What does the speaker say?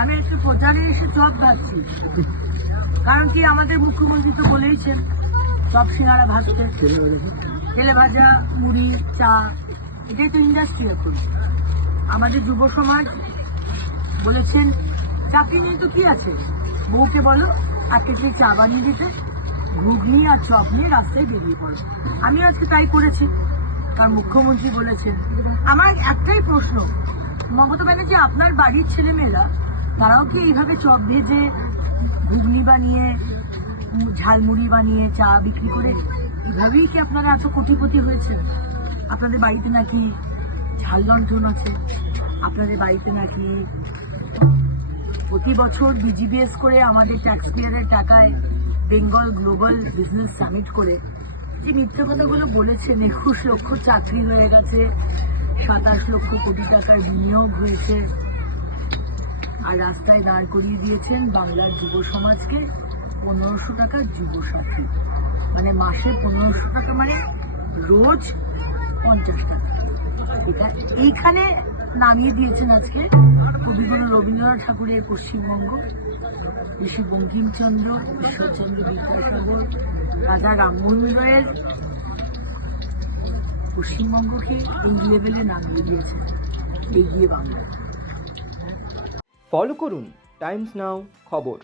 আমি আজকে প্রচারে এসে চপ ভাজছি, কারণ কি আমাদের মুখ্যমন্ত্রী তো বলেইছেন চপ সিঙ্গারা ভাজতে, তেলে ভাজা, মুড়ি, চা, এটাই তো ইন্ডাস্ট্রি এখন। আমাদের যুব সমাজ বলেছেন চাকরি নিয়ে তো কি আছে, বউকে বলো এক কেজি চা বানিয়ে দিতে, ঘুগনি আর চপ নিয়ে রাস্তায় বেরিয়ে পড়ো। আমি আজকে তাই করেছি, কারণ মুখ্যমন্ত্রী বলেছেন। আমার একটাই প্রশ্ন, মমতা ব্যানার্জি, আপনার বাড়ির ছেলেমেয়েরা তারাও কি এইভাবে চপ ভেজে, ঘুগনি বানিয়ে, ঝালমুড়ি বানিয়ে, চা বিক্রি করে এইভাবেই কি আপনারা এত কোটিপতি হয়েছেন? আপনাদের বাড়িতে নাকি ঝাল লণ্ঠন আছে, আপনাদের বাড়িতে নাকি প্রতি বছর বিজিবিএস করে আমাদের ট্যাক্স পেয়ারের টাকায় বেঙ্গল গ্লোবাল বিজনেস সামিট করে যে মিথ্যে কথাগুলো বলেছেন, 21 লক্ষ চাকরি হয়ে গেছে, 27 লক্ষ কোটি টাকার বিনিয়োগ হয়েছে, আর রাস্তায় দাঁড় করিয়ে দিয়েছেন বাংলার যুব সমাজকে 1500 টাকার যুবসাথী, মানে মাসে 1500 টাকা, মানে রোজ 50 টাকা। এটা এইখানে নামিয়ে দিয়েছেন আজকে কবিগুরু রবীন্দ্রনাথ ঠাকুরের পশ্চিমবঙ্গ, ঋষি বঙ্কিমচন্দ্র, ঈশ্বরচন্দ্র বিদ্যাসাগর, রাজা রামমোহন রয়ের পশ্চিমবঙ্গকে এই লেভেলে নামিয়ে দিয়েছেন, এগিয়ে বাংলা। ফলো করুন টাইমস নাও খবর।